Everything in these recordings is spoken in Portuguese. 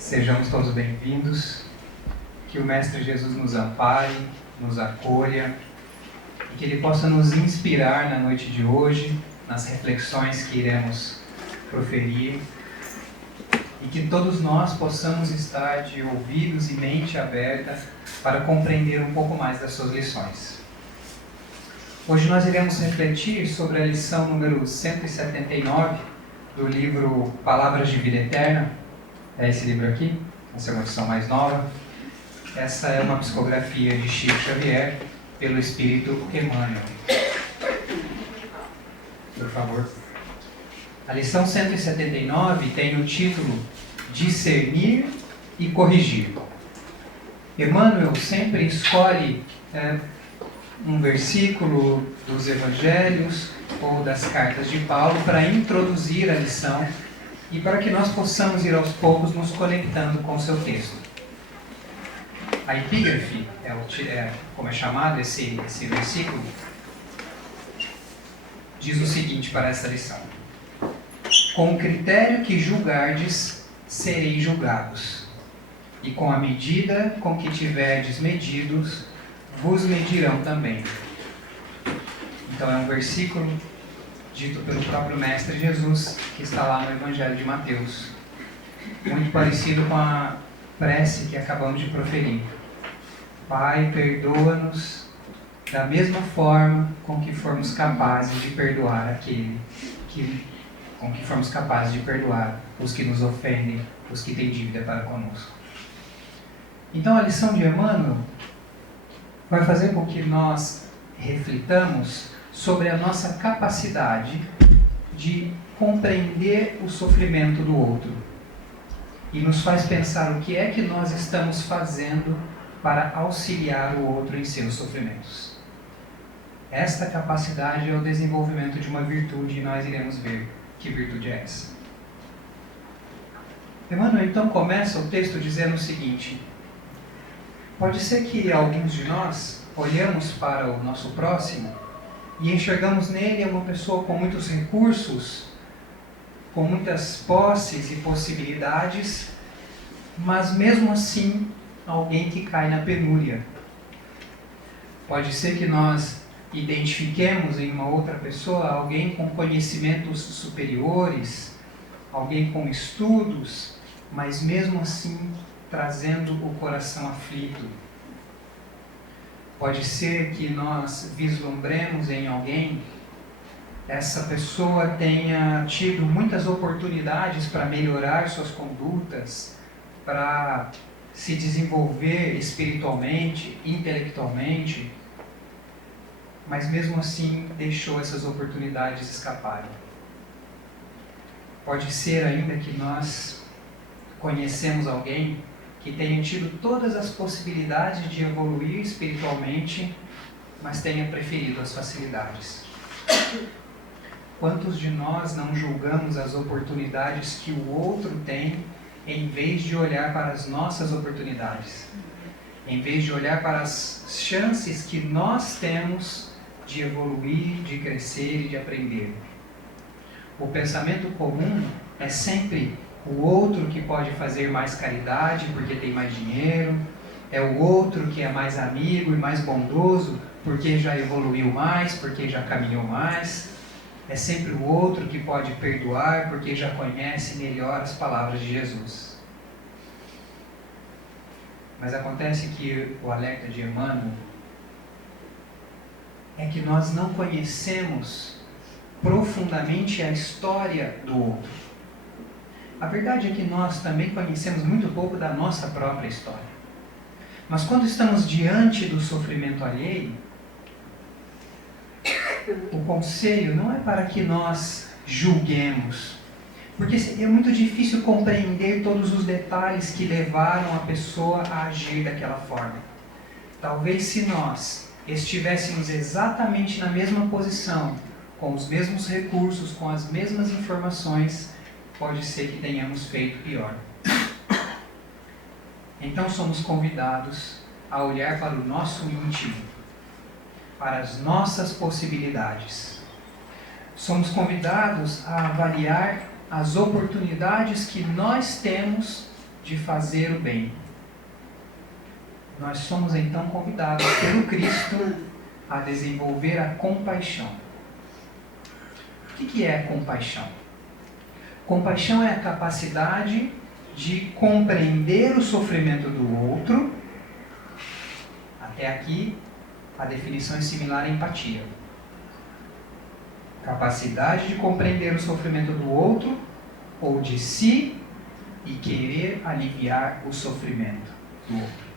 Sejamos todos bem-vindos, que o Mestre Jesus nos ampare, nos acolha e que Ele possa nos inspirar na noite de hoje, nas reflexões que iremos proferir e que todos nós possamos estar de ouvidos e mente aberta para compreender um pouco mais das suas lições. Hoje nós iremos refletir sobre a lição número 179 do livro Palavras de Vida Eterna. É esse livro aqui, essa é uma edição mais nova. Essa é uma psicografia de Chico Xavier pelo Espírito Emmanuel. Por favor. A lição 179 tem o título Discernir e Corrigir. Emmanuel sempre escolhe um versículo dos Evangelhos ou das cartas de Paulo para introduzir a lição e para que nós possamos ir aos poucos nos conectando com o seu texto. A epígrafe, como é chamado esse versículo, diz o seguinte para essa lição: com o critério que julgardes, sereis julgados, e com a medida com que tiverdes medidos, vos medirão também. Então é um versículo dito pelo próprio Mestre Jesus, que está lá no Evangelho de Mateus, muito parecido com a prece que acabamos de proferir. Pai, perdoa-nos da mesma forma com que formos capazes de perdoar com que formos capazes de perdoar os que nos ofendem, os que têm dívida para conosco. Então a lição de Emmanuel vai fazer com que nós reflitamos sobre a nossa capacidade de compreender o sofrimento do outro e nos faz pensar o que é que nós estamos fazendo para auxiliar o outro em seus sofrimentos. Esta capacidade é o desenvolvimento de uma virtude e nós iremos ver que virtude é essa. Emmanuel então começa o texto dizendo o seguinte: pode ser que alguns de nós olhamos para o nosso próximo e enxergamos nele uma pessoa com muitos recursos, com muitas posses e possibilidades, mas mesmo assim alguém que cai na penúria. Pode ser que nós identifiquemos em uma outra pessoa alguém com conhecimentos superiores, alguém com estudos, mas mesmo assim trazendo o coração aflito. Pode ser que nós vislumbremos em alguém, essa pessoa tenha tido muitas oportunidades para melhorar suas condutas, para se desenvolver espiritualmente, intelectualmente, mas mesmo assim deixou essas oportunidades escaparem. Pode ser ainda que nós conhecemos alguém que tenha tido todas as possibilidades de evoluir espiritualmente, mas tenha preferido as facilidades. Quantos de nós não julgamos as oportunidades que o outro tem, em vez de olhar para as nossas oportunidades? Em vez de olhar para as chances que nós temos de evoluir, de crescer e de aprender. O pensamento comum é sempre o outro que pode fazer mais caridade porque tem mais dinheiro, é o outro que é mais amigo e mais bondoso porque já evoluiu mais, porque já caminhou mais. É sempre o outro que pode perdoar porque já conhece melhor as palavras de Jesus. Mas acontece que o alerta de Emmanuel é que nós não conhecemos profundamente a história do outro. A verdade é que nós também conhecemos muito pouco da nossa própria história. Mas quando estamos diante do sofrimento alheio, o conselho não é para que nós julguemos, porque é muito difícil compreender todos os detalhes que levaram a pessoa a agir daquela forma. Talvez se nós estivéssemos exatamente na mesma posição, com os mesmos recursos, com as mesmas informações, pode ser que tenhamos feito pior. Então somos convidados a olhar para o nosso íntimo, para as nossas possibilidades. Somos convidados a avaliar as oportunidades que nós temos de de fazer o bem. Nós somos então convidados pelo Cristo a desenvolver a compaixão. O que é compaixão? Compaixão é a capacidade de compreender o sofrimento do outro. Até aqui, a definição é similar à empatia. Capacidade de compreender o sofrimento do outro ou de si e querer aliviar o sofrimento do outro.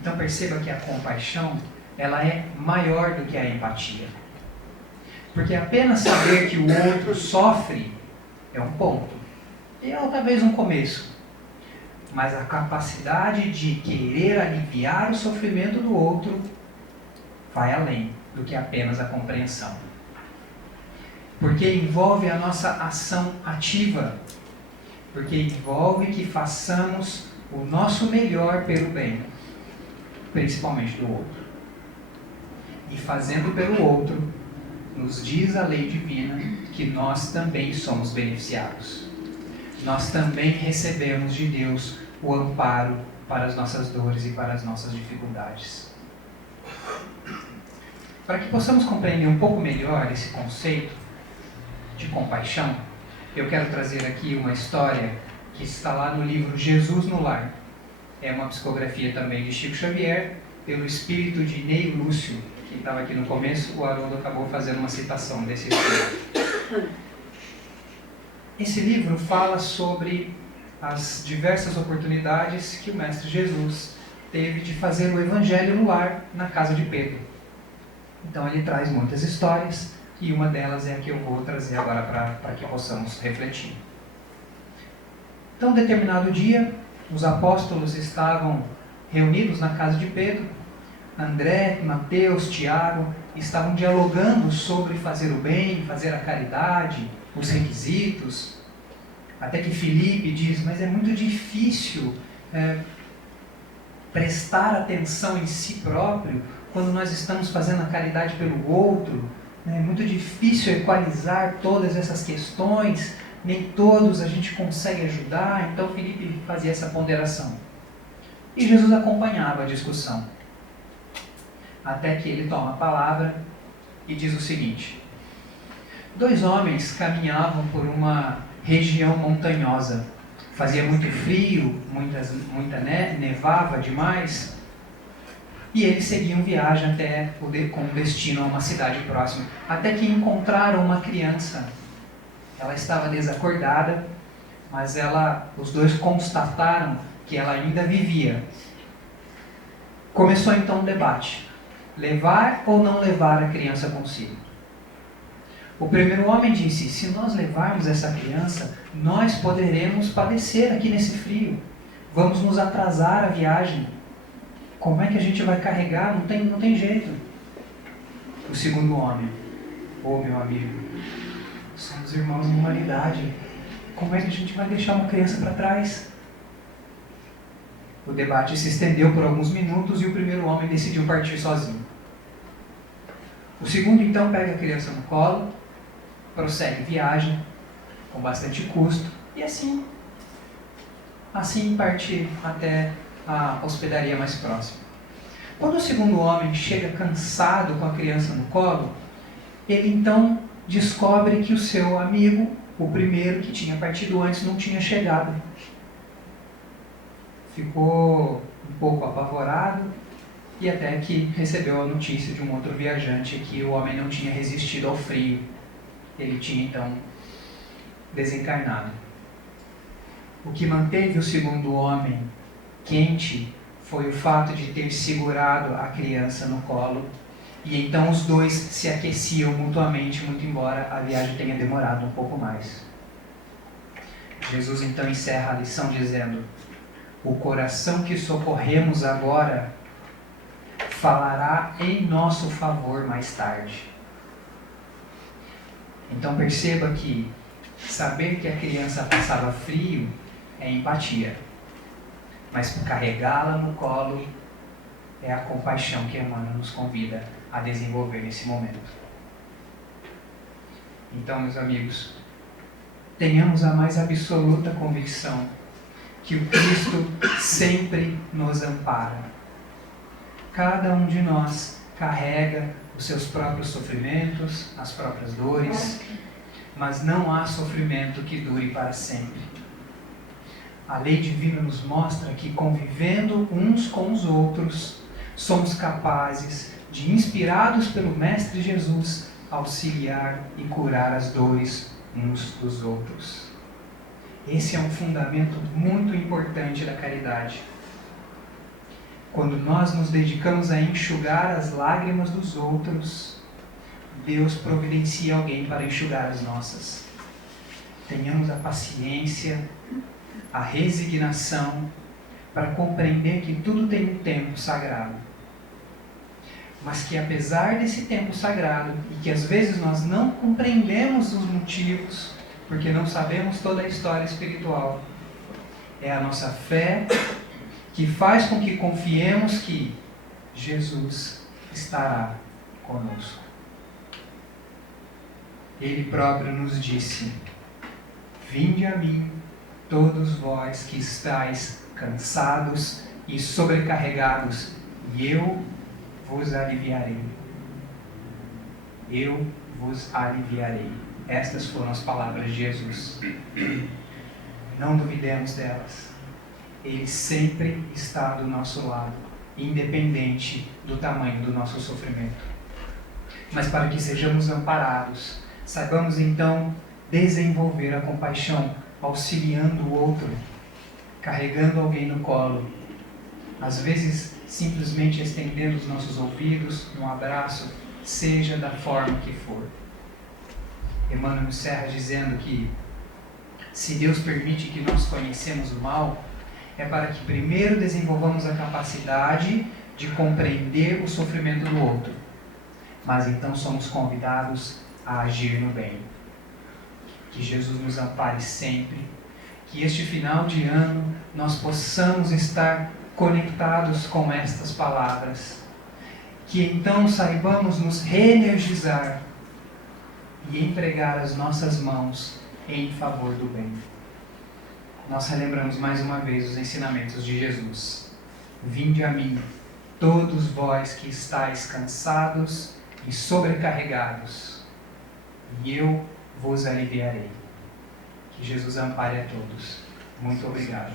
Então perceba que a compaixão, ela é maior do que a empatia. Porque apenas saber que o outro sofre é um ponto. E é talvez um começo. Mas a capacidade de querer aliviar o sofrimento do outro vai além do que apenas a compreensão. Porque envolve a nossa ação ativa. Porque envolve que façamos o nosso melhor pelo bem, principalmente do outro. E fazendo pelo outro, nos diz a lei divina que nós também somos beneficiados. Nós também recebemos de Deus o amparo para as nossas dores e para as nossas dificuldades. Para que possamos compreender um pouco melhor esse conceito de compaixão, eu quero trazer aqui uma história que está lá no livro Jesus no Lar. É uma psicografia também de Chico Xavier, pelo espírito de Ney Lúcio, que estava aqui no começo. O Haroldo acabou fazendo uma citação desse espírito. Esse livro fala sobre as diversas oportunidades que o Mestre Jesus teve de fazer o Evangelho no lar, na casa de Pedro. Então ele traz muitas histórias, e uma delas é a que eu vou trazer agora para que possamos refletir. Então, determinado dia, os apóstolos estavam reunidos na casa de Pedro. André, Mateus, Tiago estavam dialogando sobre fazer o bem, fazer a caridade, os requisitos. Até que Filipe diz, mas é muito difícil prestar atenção em si próprio quando nós estamos fazendo a caridade pelo outro. É muito difícil equalizar todas essas questões, nem todos a gente consegue ajudar. Então Filipe fazia essa ponderação. E Jesus acompanhava a discussão. Até que ele toma a palavra e diz o seguinte: 2 homens caminhavam por uma região montanhosa. Fazia muito frio, nevava demais. E eles seguiam viagem com destino a uma cidade próxima. Até que encontraram uma criança. Ela estava desacordada, mas os dois constataram que ela ainda vivia. Começou então um debate. Levar ou não levar a criança consigo? O primeiro homem disse, se nós levarmos essa criança, nós poderemos padecer aqui nesse frio. Vamos nos atrasar a viagem. Como é que a gente vai carregar? Não tem jeito. O segundo homem, meu amigo, somos irmãos em humanidade. Como é que a gente vai deixar uma criança para trás? O debate se estendeu por alguns minutos e o primeiro homem decidiu partir sozinho. O segundo então pega a criança no colo, prossegue viagem com bastante custo e assim parte até a hospedaria mais próxima. Quando o segundo homem chega cansado com a criança no colo, ele então descobre que o seu amigo, o primeiro que tinha partido antes, não tinha chegado. Ficou um pouco apavorado e até que recebeu a notícia de um outro viajante que o homem não tinha resistido ao frio. Ele tinha então desencarnado. O que manteve o segundo homem quente foi o fato de ter segurado a criança no colo, e então os dois se aqueciam mutuamente, muito embora a viagem tenha demorado um pouco mais. Jesus então encerra a lição dizendo: o coração que socorremos agora falará em nosso favor mais tarde. Então perceba que saber que a criança passava frio é empatia, mas carregá-la no colo é a compaixão que Emmanuel nos convida a desenvolver nesse momento. Então, meus amigos, tenhamos a mais absoluta convicção que o Cristo sempre nos ampara. Cada um de nós carrega os seus próprios sofrimentos, as próprias dores, mas não há sofrimento que dure para sempre. A lei divina nos mostra que, convivendo uns com os outros, somos capazes de, inspirados pelo Mestre Jesus, auxiliar e curar as dores uns dos outros. Esse é um fundamento muito importante da caridade. Quando nós nos dedicamos a enxugar as lágrimas dos outros, Deus providencia alguém para enxugar as nossas. Tenhamos a paciência, a resignação, para compreender que tudo tem um tempo sagrado. Mas que apesar desse tempo sagrado, e que às vezes nós não compreendemos os motivos, porque não sabemos toda a história espiritual, é a nossa fé que faz com que confiemos que Jesus estará conosco. Ele próprio nos disse: vinde a mim, todos vós que estáis cansados e sobrecarregados, e eu vos aliviarei. Eu vos aliviarei. Estas foram as palavras de Jesus. Não duvidemos delas. Ele sempre está do nosso lado, independente do tamanho do nosso sofrimento. Mas para que sejamos amparados, saibamos então desenvolver a compaixão, auxiliando o outro, carregando alguém no colo, às vezes simplesmente estendendo os nossos ouvidos, um abraço, seja da forma que for. Emmanuel encerra dizendo que se Deus permite que nós conhecemos o mal, é para que primeiro desenvolvamos a capacidade de compreender o sofrimento do outro, mas então somos convidados a agir no bem. Que Jesus nos ampare sempre, que este final de ano nós possamos estar conectados com estas palavras, que então saibamos nos reenergizar e empregar as nossas mãos em favor do bem. Nós relembramos mais uma vez os ensinamentos de Jesus. Vinde a mim, todos vós que estáis cansados e sobrecarregados, e eu vos aliviarei. Que Jesus ampare a todos. Muito obrigado.